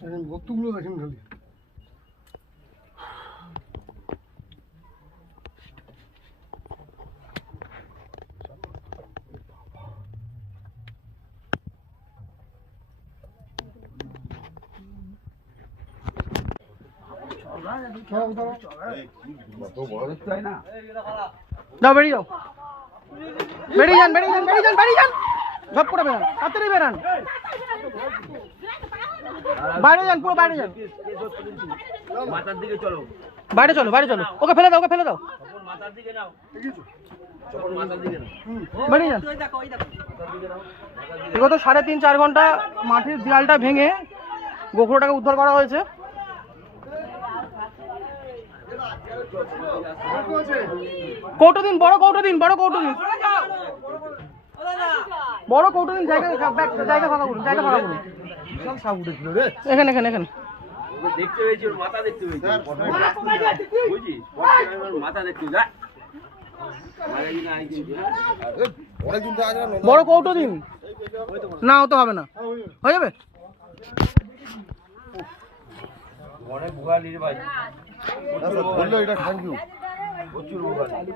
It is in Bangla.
এখন বক্তব্য দেখেন খালি যান যান, বেরিয়ে যান, বেরিয়ে তাড়াতাড়ি বেরান বাইরে যান, পুরো যান। চলো বাইরে চলো বাইরে চলো। ওকে ফেলে দাও, ওকে ফেলে দাও। সাড়ে তিন, চার ঘণ্টা মাটির দেয়ালটা ভেঙে গোখরোটাকে উদ্ধার করা হয়েছে। কৌটো দিন বড় কৌটো দিন বড় কৌটো দিন বড় কৌটো দিন জায়গা জায়গা ফাঁকা করুন জায়গা ফাঁকা করুন। এখানে এখানে এখানে। দেখতে পেয়েছি ওর মাথা দেখতে পেয়েছি। বুঝছিস মাথা দেখতে যা। মারা দিন আই কিন্তু? বড় কৌটো দিন না ও তো হবে না। হয়ে যাবে? অনেক ভুয়া নির্বাচন। বলল এটা থ্যাংক ইউ প্রচুর ভুয়ালি